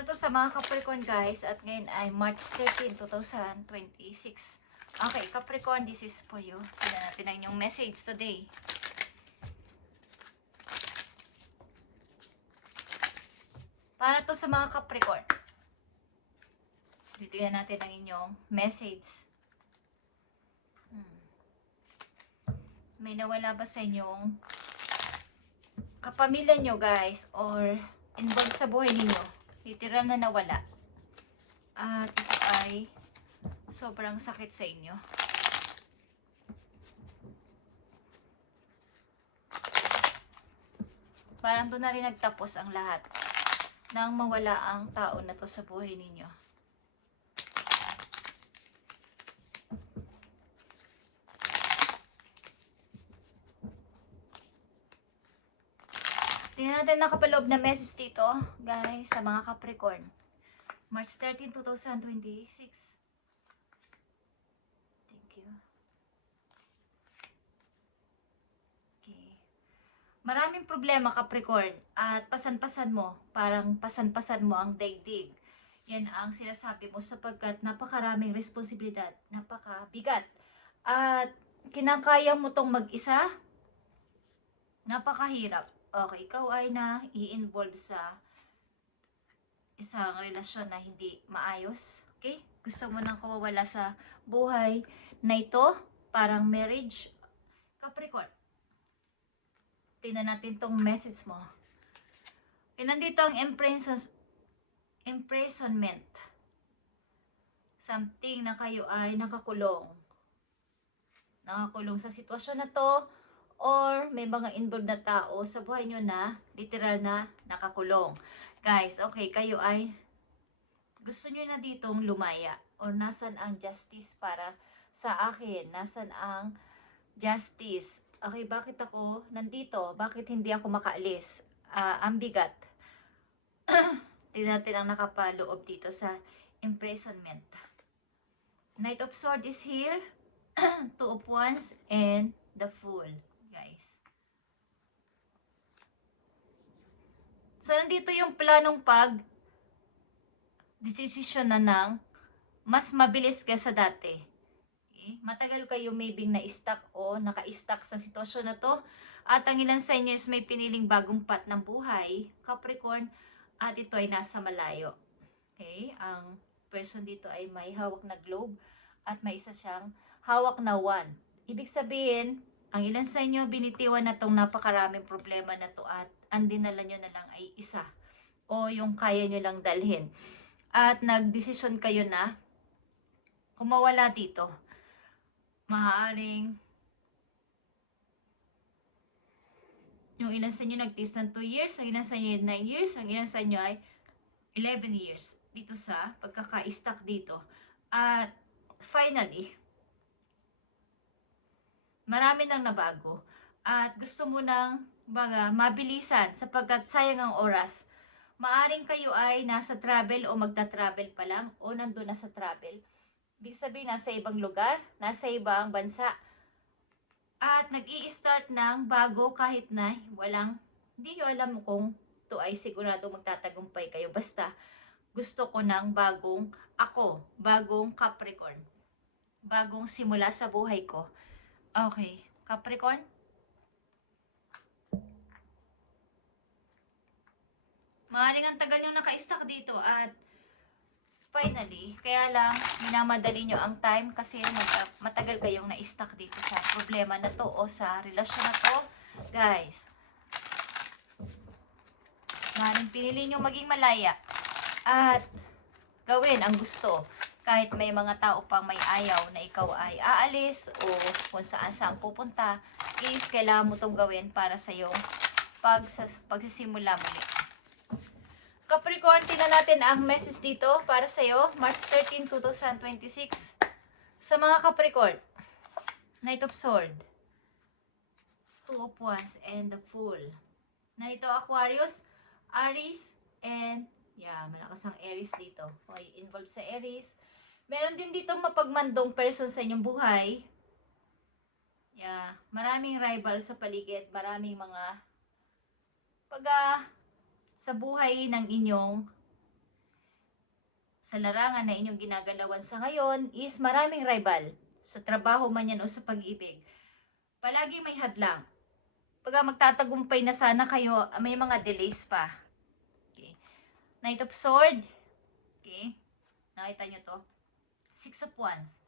Para to sa mga Capricorn guys, at ngayon ay March 13, 2026. Okay, Capricorn, this is for you. Tignan natin ang inyong message today. Para to sa mga Capricorn. Tignan natin ang inyong message. May nawala ba sa inyong kapamilya nyo guys, or involved sa buhay ninyo? Literal na nawala. At ito ay sobrang sakit sa inyo. Parang doon na rin nagtapos ang lahat nang mawala ang tao na to sa buhay ninyo. Tingnan natin nakapaloob na message dito, guys, sa mga Capricorn. March 13, 2026. Thank you. Okay. Maraming problema, Capricorn, at pasan-pasan mo. Parang pasan-pasan mo ang daigdig. Yan ang sinasabi mo sapagkat napakaraming responsibilidad, napakabigat. At kinakaya mo tong mag-isa, napakahirap. Okay, ikaw ay i-involve sa isang relasyon na hindi maayos. Okay? Gusto mo nang kumawala sa buhay na ito, parang marriage. Capricorn, tingnan natin tong message mo. Nandito ang imprisonment. Something na kayo ay nakakulong. Nakakulong sa sitwasyon na to, or may mga involved na tao sa buhay nyo na literal na nakakulong. Guys, okay, kayo ay gusto nyo na ditong lumaya, or nasan ang justice para sa akin? Nasan ang justice? Okay, bakit ako nandito? Bakit hindi ako makaalis? Ang bigat. Tingnan natin ang nakapaloob dito sa imprisonment. Knight of Swords is here. Two of Wands and the Fool. Guys. So, nandito yung planong decision na ng mas mabilis kaysa dati. Okay? Matagal kayo maybe na-stuck o naka-stuck sa sitwasyon na to. At ang ilan sa inyo is may piniling bagong path ng buhay, Capricorn, at ito ay nasa malayo. Okay? Ang person dito ay may hawak na globe at may isa siyang hawak na wand. Ibig sabihin, ang ilan sa inyo binitiwan na tong napakaraming problema na to at ang dinala nyo na lang ay isa o yung kaya nyo lang dalhin. At nagdesisyon kayo na kumawala dito. Maaaring yung ilan sa inyo nagtiis ng 2 years, ang ilan sa inyo 9 years, ang ilan sa inyo ay 11 years dito sa pagkaka-stuck dito. At finally, marami nang nabago at gusto mo nang mabilisan sapagkat sayang ang oras. Maaring kayo ay nasa travel o magta-travel pa lang o nandun na sa travel. Ibig sabihin nasa ibang lugar, nasa ibang bansa. At nag-i-start ng bago kahit na hindi nyo alam kung to ay sigurado magtatagumpay kayo. Basta gusto ko ng bagong Capricorn. Bagong simula sa buhay ko. Okay, Capricorn. Maaaring ang tagal nyo naka-stuck dito at finally, kaya lang minamadali nyo ang time kasi matagal kayong na-stuck dito sa problema na to o sa relasyon na to. Guys, maaaring pinili nyo maging malaya at gawin ang gusto. Kahit may mga tao pang may ayaw na ikaw ay aalis o kung saan pupunta, is kailangan mo itong gawin para sa iyong pagsisimula muli. Capricorn, tingnan natin ang message dito para sa iyo, March 13, 2026. Sa mga Capricorn, Knight of Swords, Two of Wands, and the Fool. Na ito Aquarius, Aries, and malakas ang Aries dito. Okay, involved sa Aries. Meron din dito mapagmandong person sa inyong buhay. Maraming rival sa paligid, maraming mga sa buhay ng inyong sa larangan na inyong ginagalawan sa ngayon is maraming rival. Sa trabaho man yan o sa pag-ibig. Palagi may hadlang. Pagka magtatagumpay na sana kayo, may mga delays pa. Okay. Knight of Sword. Okay. Nakita nyo to? Six of Wands.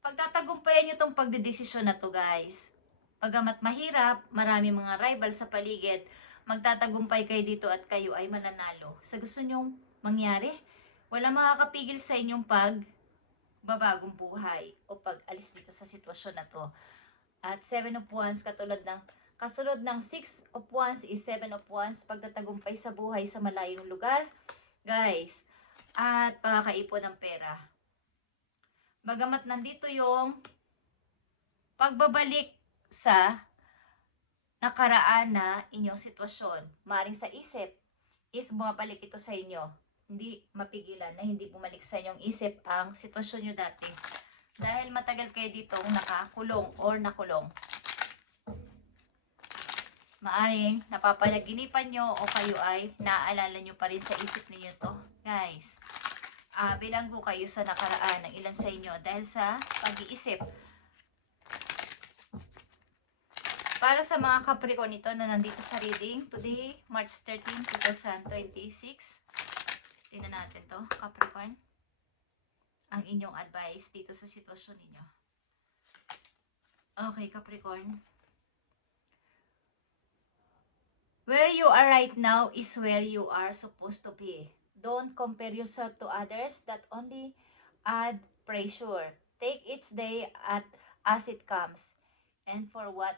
Pagtatagumpayan nyo tong pagdedesisyon na to, guys. Pagamat mahirap, marami mga rival sa paligid, magtatagumpay kayo dito at kayo ay mananalo. Sa gusto nyong mangyari, wala makakapigil sa inyong pagbabagong buhay o pag-alis dito sa sitwasyon na to. At 7 of Wands, kasunod ng 6 of Wands is 7 of Wands, pagtatagumpay sa buhay sa malayong lugar, guys, at pagkakaipon ng pera. Bagamat nandito yung pagbabalik sa nakaraan na inyong sitwasyon, maaaring sa isip is bumabalik ito sa inyo. Hindi mapigilan na hindi bumalik sa inyong isip ang sitwasyon nyo dati. Dahil matagal kayo ditong nakakulong or nakulong. Maaaring napapanaginipan nyo o kayo ay naaalala nyo pa rin sa isip ninyo to. Guys, bilanggo kayo sa nakaraan ng ilan sa inyo dahil sa pag-iisip. Para sa mga Capricorn ito na nandito sa reading, today, March 13, 2026. Tingnan natin to, Capricorn. Ang inyong advice dito sa sitwasyon ninyo. Okay, Capricorn. Where you are right now is where you are supposed to be. Don't compare yourself to others that only add pressure. Take each day as it comes. And for what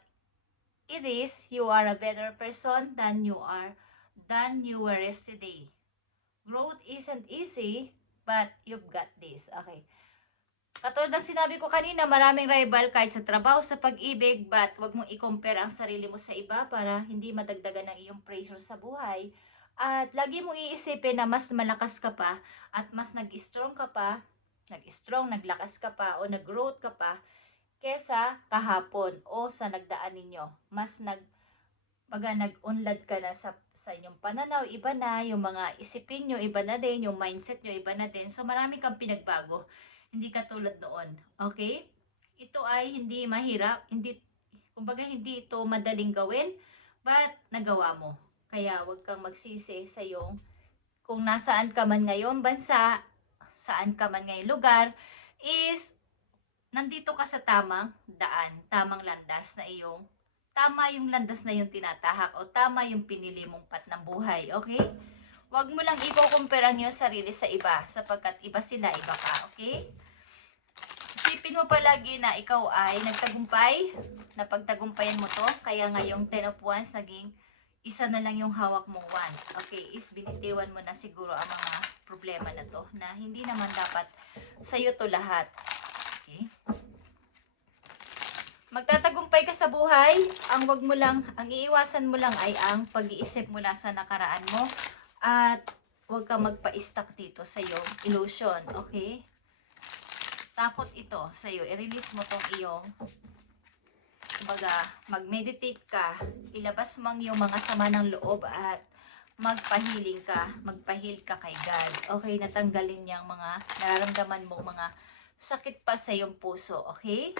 it is, you are a better person than you were yesterday. Growth isn't easy, but you've got this. Okay. Katulad ng sinabi ko kanina, maraming rival kahit sa trabaho, sa pag-ibig, but wag mong i-compare ang sarili mo sa iba para hindi madagdagan ng iyong pressure sa buhay. At lagi mong iisipin na mas malakas ka pa at mas nag-strong ka pa, naglakas ka pa o nag-growth ka pa kesa kahapon o sa nagdaan ninyo. Mas nag-unlad ka na sa inyong pananaw, iba na, yung mga isipin nyo, iba na din, yung mindset nyo, iba na din. So marami kang pinagbago. Hindi katulad noon. Okay? Ito ay hindi mahirap, kumbaga hindi ito madaling gawin, but nagawa mo. Kaya wag kang magsisi sa iyong kung nasaan ka man ngayon bansa, saan ka man ngayong lugar, is nandito ka sa tamang daan, tamang landas na tama yung landas na yung tinatahak o tama yung pinili mong path ng buhay. Okay? Huwag mo lang i-compare ang iyong sarili sa iba sapagkat iba sila, iba ka. Okay? Isipin mo palagi na ikaw ay nagtagumpay, napagtagumpayan mo to, kaya ngayong 10 of Wands naging isa na lang yung hawak mong wand. Okay, is binitiwan mo na siguro ang mga problema na to na hindi naman dapat sa'yo to lahat. Okay? Magtatagumpay ka sa buhay, ang iiwasan mo lang ay ang pag-iisip mula sa nakaraan mo at huwag kang magpa-stuck dito sa iyong illusion. Okay? Takot ito sa iyo. I-release mo tong iyong mag-meditate ka, ilabas mo yung mga sama ng loob at magpa-heal ka kay God. Okay, natanggalin niyang mga nararamdaman mo, mga sakit pa sa iyong puso. Okay?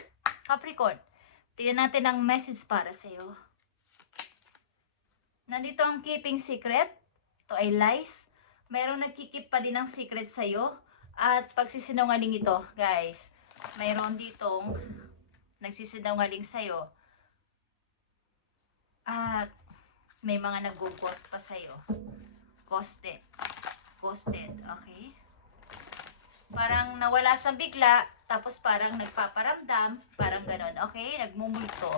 Capricorn, tingnan natin ang message para sa iyo. Nandito ang keeping secret. Ito ay lies. Mayroong nagkikip pa din ng secret sa iyo. At pagsisinungaling ito, guys, mayroon ditong nagsisinungaling sa'yo at may mga nag-ghost pa sa'yo. Ghosted, okay? Parang nawala sa bigla, tapos parang nagpaparamdam, parang ganon, okay? Nagmumulto.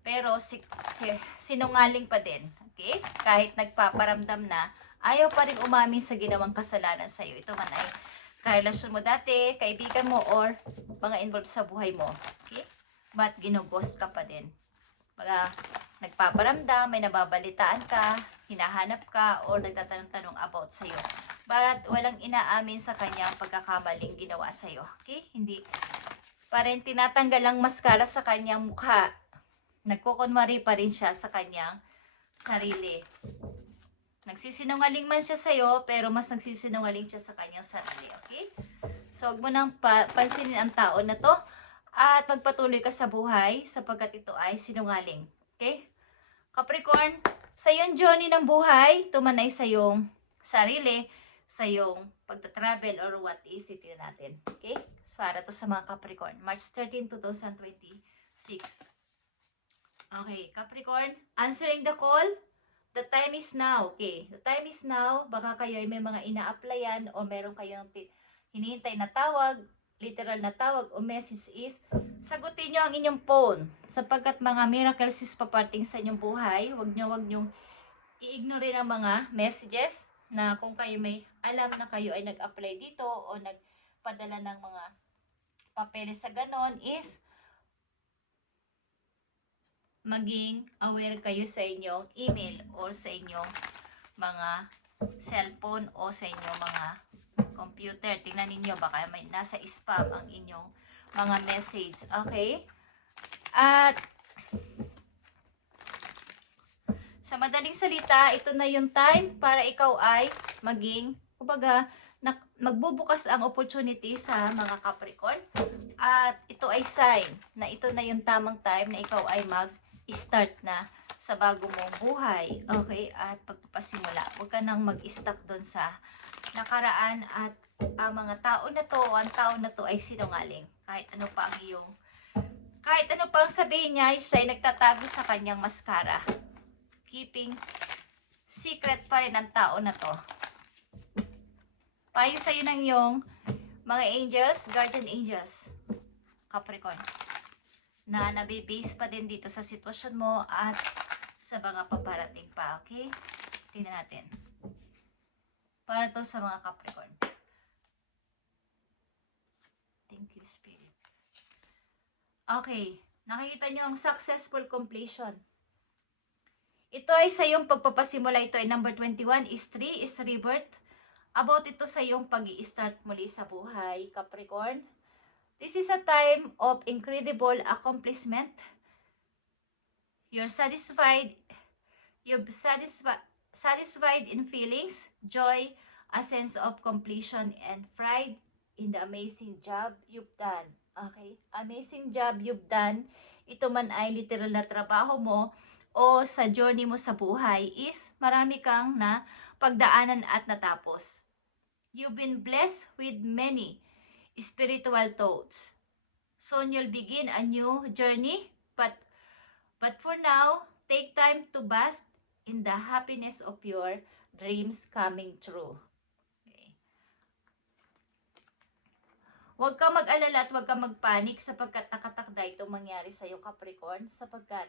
Pero sinungaling pa din, okay? Kahit nagpaparamdam na, ayaw pa rin umamin sa ginawang kasalanan sa'yo. Ito man ay karelasyon mo dati, kaibigan mo, or mga involved sa buhay mo. Okay? But ginughost ka pa din. Nagpaparamdam, may nababalitaan ka, hinahanap ka, or nagtatanong-tanong about sa'yo. But walang inaamin sa kanyang pagkakamaling ginawa sa'yo. Okay? Hindi. Parang tinatanggal ang maskara sa kanyang mukha. Nagkukunwari pa rin siya sa kanyang sarili. Nagsisinungaling man siya sa'yo, pero mas nagsisinungaling siya sa kanyang sarili. Okay? So, huwag mo nang pansinin ang tao na to. At magpatuloy ka sa buhay sapagkat ito ay sinungaling. Okay? Capricorn, sa iyong journey ng buhay, tumanay sa iyong sarili, sa iyong pagta-travel or what is it natin. Okay? So, para to sa mga Capricorn. March 13, 2026. Okay, Capricorn, answering the call. The time is now. Okay, the time is now. Baka kayo ay may mga ina-applyan o meron kayong hinihintay na tawag, literal na tawag o message is, sagutin nyo ang inyong phone. Sapagkat mga miracles is paparting sa inyong buhay. Huwag nyo i-ignore ang mga messages na kung kayo may alam na kayo ay nag-apply dito o nagpadala ng mga papeles sa ganon is maging aware kayo sa inyong email or sa inyong mga cellphone o sa inyong mga computer. Tingnan ninyo, baka may nasa spam ang inyong mga message. Okay? At sa madaling salita, ito na yung time para ikaw ay maging, kumbaga, magbubukas ang opportunity sa mga Capricorn. At ito ay sign na ito na yung tamang time na ikaw ay mag-start na sa bago mong buhay. Okay? At pagpapasimula. Huwag ka nang mag-stuck doon sa nakaraan at ang mga tao na to, ang tao na to ay sinungaling. Kahit ano pa ang sabihin niya, siya ay nagtatago sa kanyang maskara. Keeping secret pa rin ang tao na to. Payo sa'yo ng iyong mga angels, guardian angels, Capricorn, na nabibase pa din dito sa sitwasyon mo at sa mga paparating pa. Okay? Tingnan natin. Para to sa mga Capricorn. Thank you, Spirit. Okay. Nakikita nyo ang successful completion. Ito ay sa iyong pagpapasimula. Ito ay number 21 is 3 is rebirth. About ito sa iyong pag-i-start muli sa buhay, Capricorn. This is a time of incredible accomplishment. You're satisfied. You've satisfied in feelings, joy, a sense of completion, and pride in the amazing job you've done. Okay? Amazing job you've done. Ito man ay literal na trabaho mo o sa journey mo sa buhay is marami kang na pagdaanan at natapos. You've been blessed with many spiritual thoughts. Soon you'll begin a new journey, but for now, take time to bask in the happiness of your dreams coming true. Okay. Huwag kang mag-alala at huwag kang magpanik sapagkat nakatakda itong mangyari sa iyo, Capricorn, sapagkat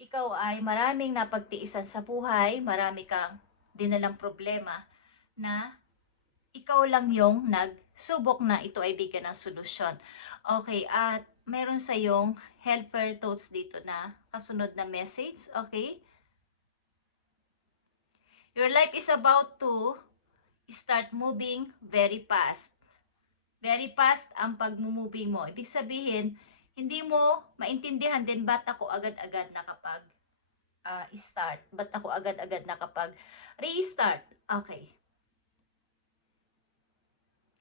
ikaw ay maraming napagtiisan sa buhay, marami kang dinalang problema na ikaw lang yung nagsubok na ito ay bigyan ng solusyon. Okay, at meron sa yung helper thoughts dito na kasunod na message. Okay? Your life is about to start moving very fast. Very fast ang pag-moving mo. Ibig sabihin, hindi mo maintindihan din ba't ako agad-agad nakapag start. Ba't ako agad-agad nakapag restart. Okay.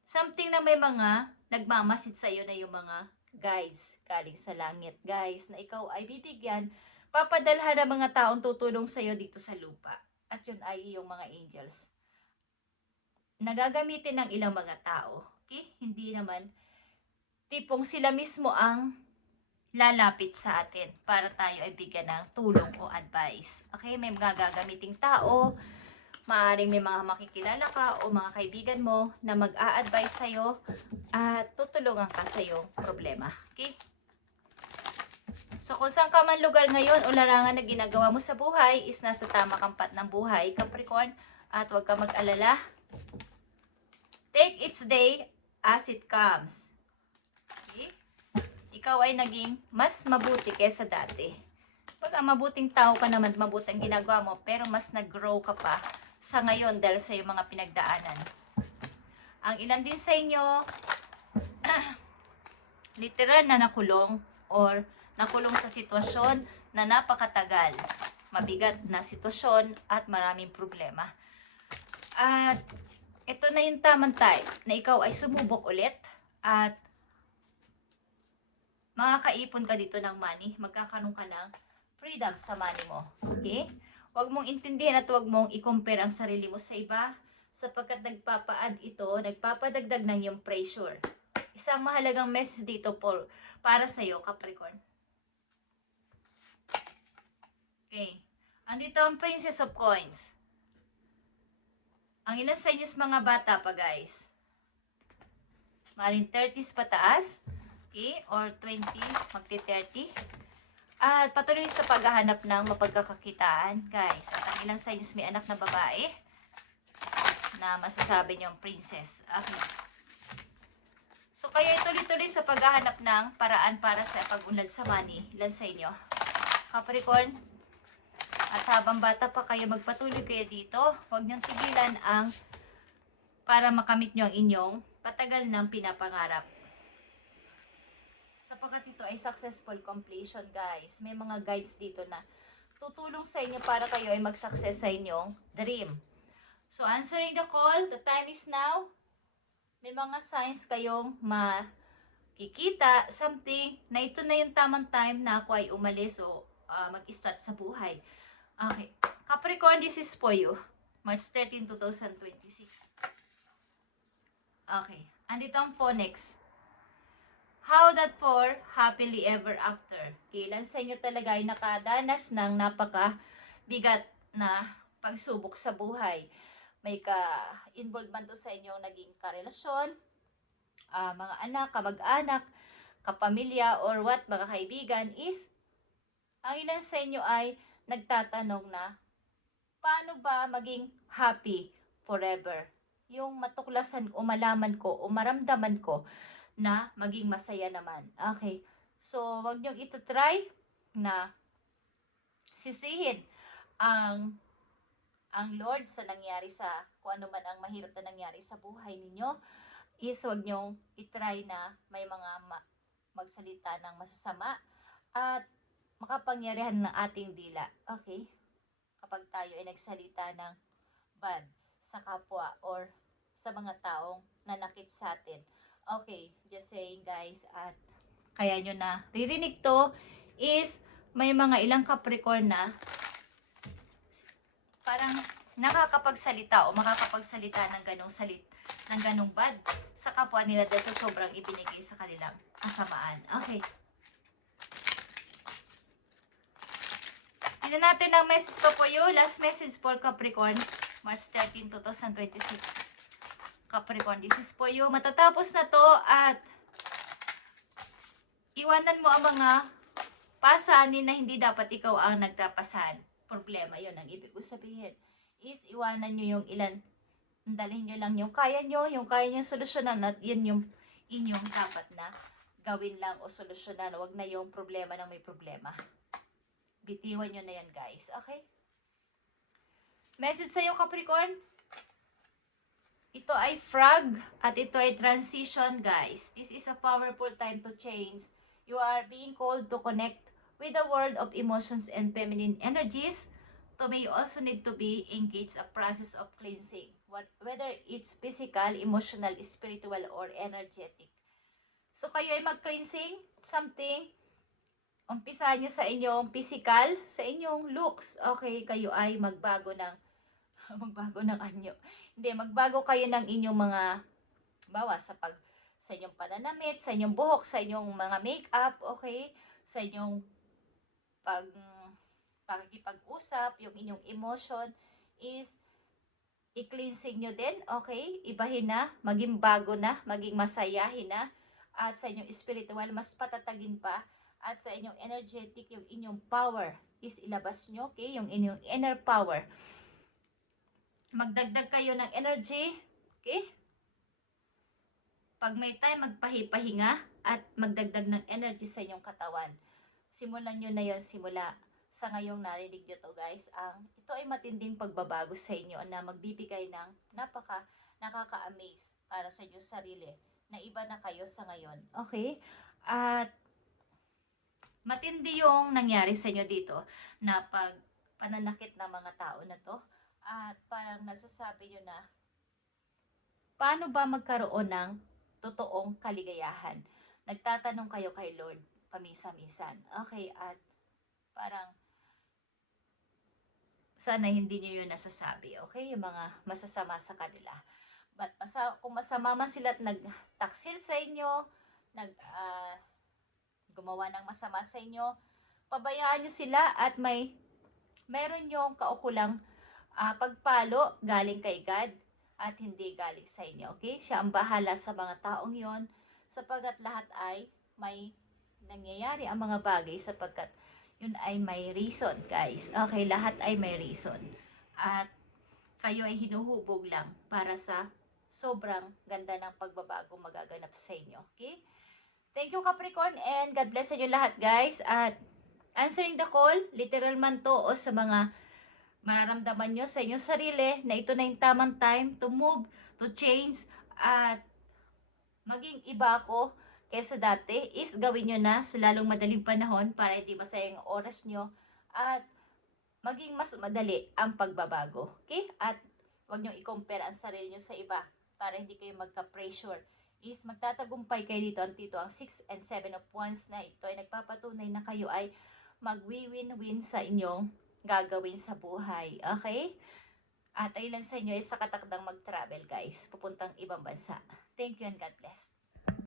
Something na may mga nagmamasid sa iyo na yung mga guides galing sa langit. Guys, na ikaw ay bibigyan, papadalhan ng mga taong tutulong sa iyo dito sa lupa. At yun ay yung mga angels. Nagagamitin ng ilang mga tao. Okay? Hindi naman tipong sila mismo ang lalapit sa atin para tayo ay bigyan ng tulong o advice. Okay? May mga gagamiting tao, maaaring may mga makikilala ka o mga kaibigan mo na mag-a-advise sa'yo at tutulungan ka sa iyong problema. Okay? So kung saan ka man lugar ngayon o larangan na ginagawa mo sa buhay is nasa tama kang path ng buhay, Capricorn, at huwag ka mag-alala. Take its day as it comes. Okay? Ikaw ay naging mas mabuti kaysa dati. Pag mabuting tao ka naman, mabuting ginagawa mo, pero mas nag-grow ka pa sa ngayon dahil sa iyong mga pinagdaanan. Ang ilan din sa inyo, literal na nakulong or nakulong sa sitwasyon na napakatagal. mabigat na sitwasyon at maraming problema. At ito na yung tamang time na ikaw ay sumubok ulit at makakaipon ka dito ng money, magkakaroon ka ng freedom sa money mo. Okay? Huwag mong intindihin at huwag mong i-compare ang sarili mo sa iba sapagkat nagpapa-add ito, nagpapadagdag ng yung pressure. Isang mahalagang message dito para sa iyo, Capricorn. Okay. Andito ang Princess of Coins. Ang ilan sa inyo mga bata pa, guys. Maring 30s pataas. Okay? Or 20, magti-30. At patuloy sa paghahanap ng mapagkakakitaan, guys. At ang ilan sa inyo may anak na babae na masasabi niyong princess. Okay. So, kaya tuloy-tuloy sa paghahanap ng paraan para sa pag-unlad sa money. Ilan sa inyo? Capricorn. At habang bata pa kayo, magpatuloy kayo dito. Huwag niyong tigilan para makamit niyo ang inyong patagal ng pinapangarap. Sapagkat ito ay successful completion, guys. May mga guides dito na tutulong sa inyo para kayo ay mag-success sa inyong dream. So, answering the call, the time is now. May mga signs kayong makikita, something, na ito na yung tamang time na ako ay umalis o mag-start sa buhay. Okay. Capricorn, this is for you. March 13, 2026. Okay. Andito ang phonics. How that for happily ever after. Kailan sa inyo talaga ay nakadanas ng napaka-bigat na pagsubok sa buhay. May ka-involvement to sa inyong naging karelasyon, mga anak, kamag-anak, kapamilya, or what, mga kaibigan, is ang ilan sa inyo ay nagtatanong na paano ba maging happy forever? Yung matuklasan o malaman ko o maramdaman ko na maging masaya naman. Okay. So, wag niyong ito-try na sisihin ang Lord sa nangyari kung ano man ang mahirap na nangyari sa buhay ninyo. Is wag niyong itry na may mga magsalita ng masasama at makapangyarihan ng ating dila. Okay? Kapag tayo ay nagsalita ng bad sa kapwa or sa mga taong nanakit sa atin. Okay, just saying, guys, at kaya nyo na ririnig to is may mga ilang Capricorn na parang nakakapagsalita o makakapagsalita ng ganong bad sa kapwa nila dahil sa sobrang ibinigay sa kanilang kasamaan. Okay. Tignan natin ang message ko po you. Last message for Capricorn, March 13, 2026. Capricorn, this is for you. Matatapos na to at iwanan mo ang mga pasanin na hindi dapat ikaw ang nagtapasan. Problema, yun ang ibig ko sabihin. Is iwanan nyo yung ilan, dalhin nyo lang yung kaya nyo solusyonan at yun yung inyong dapat na gawin lang o solusyonan. Huwag na yung problema ng may problema. Bitiwan nyo na yan, guys. Okay? Message sa'yo, Capricorn. Ito ay frog at ito ay transition, guys. This is a powerful time to change. You are being called to connect with the world of emotions and feminine energies. So may you also need to be engaged a process of cleansing. Whether it's physical, emotional, spiritual, or energetic. So kayo ay mag-cleansing something. Umpisahan nyo sa inyong physical, sa inyong looks. Okay, kayo ay magbago ng anyo. Hindi, magbago kayo ng inyong mga sa inyong pananamit, sa inyong buhok, sa inyong mga makeup, okay? Sa inyong pakikipag-usap, yung inyong emotion is i-cleansing nyo din, okay? Ibahin na, maging bago na, maging masayahin na. At sa inyong spiritual, mas patatagin pa. At sa inyong energetic, yung inyong power is ilabas nyo, okay? Yung inyong inner power. Magdagdag kayo ng energy, okay? Pag may time, magpahinga at magdagdag ng energy sa inyong katawan. Simulan nyo na yon simula sa ngayong narinig nyo to, guys. Ito ay matinding pagbabago sa inyo na magbibigay ng nakaka-amaze para sa inyong sarili na iba na kayo sa ngayon. Okay? At matindi yung nangyari sa inyo dito na pag pananakit ng mga tao na to. At parang nasasabi nyo na, paano ba magkaroon ng totoong kaligayahan? Nagtatanong kayo kay Lord pamisa-misan. Okay, at parang sana hindi nyo yun nasasabi, okay? Yung mga masasama sa kanila. But kung masama man sila at nagtaksil sa inyo, gumawa ng masama sa inyo, pabayaan nyo sila at meron yung kaukulang pagpalo galing kay God at hindi galing sa inyo, okay? Siya ang bahala sa mga taong yon, sapagkat lahat ay may nangyayari ang mga bagay sapagkat yun ay may reason, guys. Okay, lahat ay may reason. At kayo ay hinuhubog lang para sa sobrang ganda ng pagbabago magaganap sa inyo, okay? Thank you, Capricorn, and God bless sa inyo lahat, guys. At answering the call, literal man to o sa mga mararamdaman nyo sa inyong sarili na ito na yung tamang time to move, to change, at maging iba ako kesa dati is gawin nyo na sa lalong madaling panahon para hindi masayang oras nyo at maging mas madali ang pagbabago. Okay? At huwag nyo i-compare ang sarili nyo sa iba para hindi kayo magka-pressure. Is magtatagumpay kayo dito. Ang 6 and 7 of wands na ito ay nagpapatunay na kayo ay mag-win-win sa inyong gagawin sa buhay. Okay? At ilan sa inyo ay sa katakdang mag-travel, guys. Pupuntang ibang bansa. Thank you and God bless.